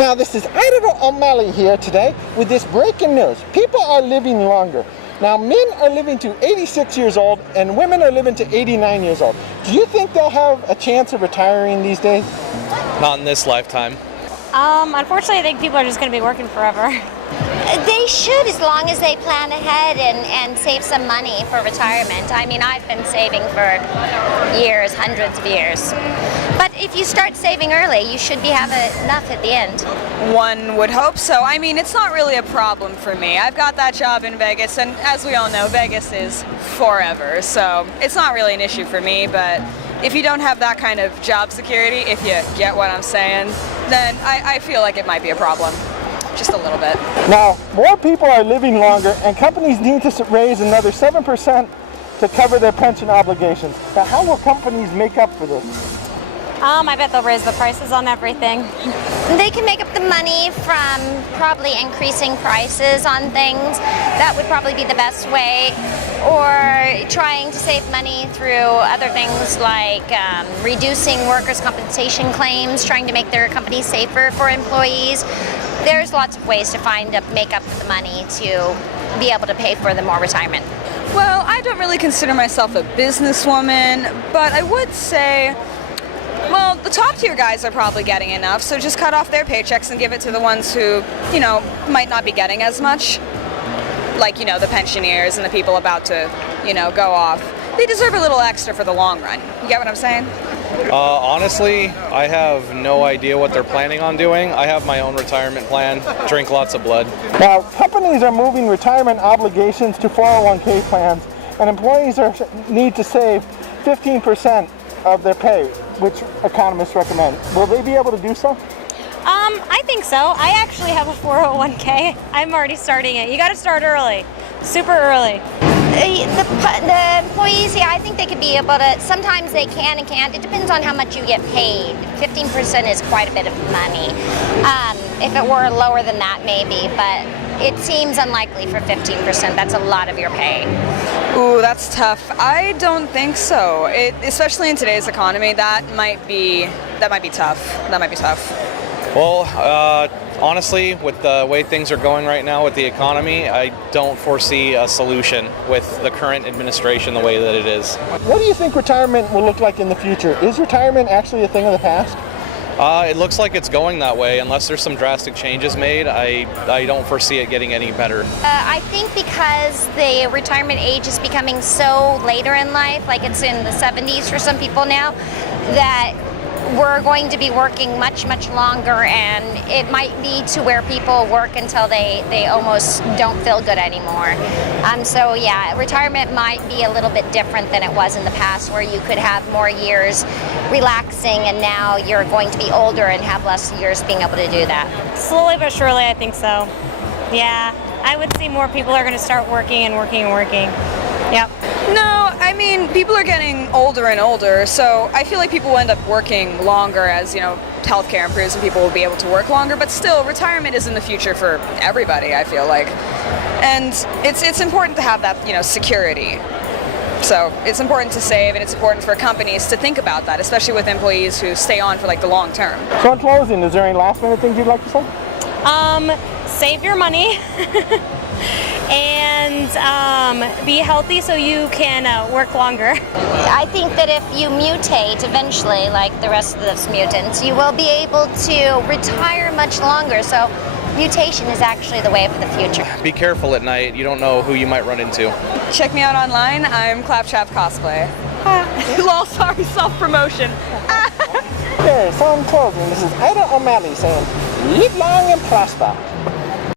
Now, this is Editor O'Malley here today with this breaking news. People are living longer. Now, men are living to 86 years old and women are living to 89 years old. Do you think they'll have a chance of retiring these days? Not in this lifetime. Unfortunately, I think people are just going to be working forever. They should, as long as they plan ahead and save some money for retirement. I mean, I've been saving for years, hundreds of years. But if you start saving early, you should have enough at the end. One would hope so. I mean, it's not really a problem for me. I've got that job in Vegas, and as we all know, Vegas is forever. So it's not really an issue for me, but if you don't have that kind of job security, if you get what I'm saying, then I feel like it might be a problem. Just a little bit. Now, more people are living longer and companies need to raise another 7% to cover their pension obligations. Now, how will companies make up for this? I bet they'll raise the prices on everything. They can make up the money from probably increasing prices on things. That would probably be the best way. Or trying to save money through other things like reducing workers' compensation claims, trying to make their company safer for employees. There's lots of ways to make up the money to be able to pay for the more retirement. Well, I don't really consider myself a businesswoman, but I would say, well, the top tier guys are probably getting enough, so just cut off their paychecks and give it to the ones who, might not be getting as much. Like, the pensioners and the people about to, go off. They deserve a little extra for the long run. You get what I'm saying? Honestly, I have no idea what they're planning on doing. I have my own retirement plan, drink lots of blood. Now, companies are moving retirement obligations to 401k plans, and employees need to save 15% of their pay, which economists recommend. Will they be able to do so? I think so. I actually have a 401k. I'm already starting it. You got to start early, super early. The employees, I think they could be able to, sometimes they can and can't. It depends on how much you get paid. 15% is quite a bit of money. If it were lower than that, maybe, but it seems unlikely for 15%. That's a lot of your pay. Ooh, that's tough. I don't think so. Especially in today's economy, that might be tough. That might be tough. Well, honestly, with the way things are going right now with the economy, I don't foresee a solution with the current administration the way that it is. What do you think retirement will look like in the future? Is retirement actually a thing of the past? It looks like it's going that way. Unless there's some drastic changes made, I don't foresee it getting any better. I think because the retirement age is becoming so later in life, like it's in the 70s for some people now, that we're going to be working much, much longer, and it might be to where people work until they almost don't feel good anymore. So yeah, retirement might be a little bit different than it was in the past, where you could have more years relaxing, and now you're going to be older and have less years being able to do that. Slowly but surely, I think so. Yeah, I would see more people are going to start working and working and working. Yep. No, I mean, people are getting older and older, so I feel like people will end up working longer as, healthcare improves and people will be able to work longer, but still, retirement is in the future for everybody, I feel like. And it's important to have that, security. So it's important to save, and it's important for companies to think about that, especially with employees who stay on for the long term. So in closing, is there any last minute things you'd like to say? Save your money. And be healthy so you can work longer. I think that if you mutate eventually, like the rest of those mutants, you will be able to retire much longer. So mutation is actually the way for the future. Be careful at night. You don't know who you might run into. Check me out online. I'm Claptrap Cosplay. Lol, sorry, self-promotion. Okay, so in closing, this is Ida O'Malley saying, live long and prosper.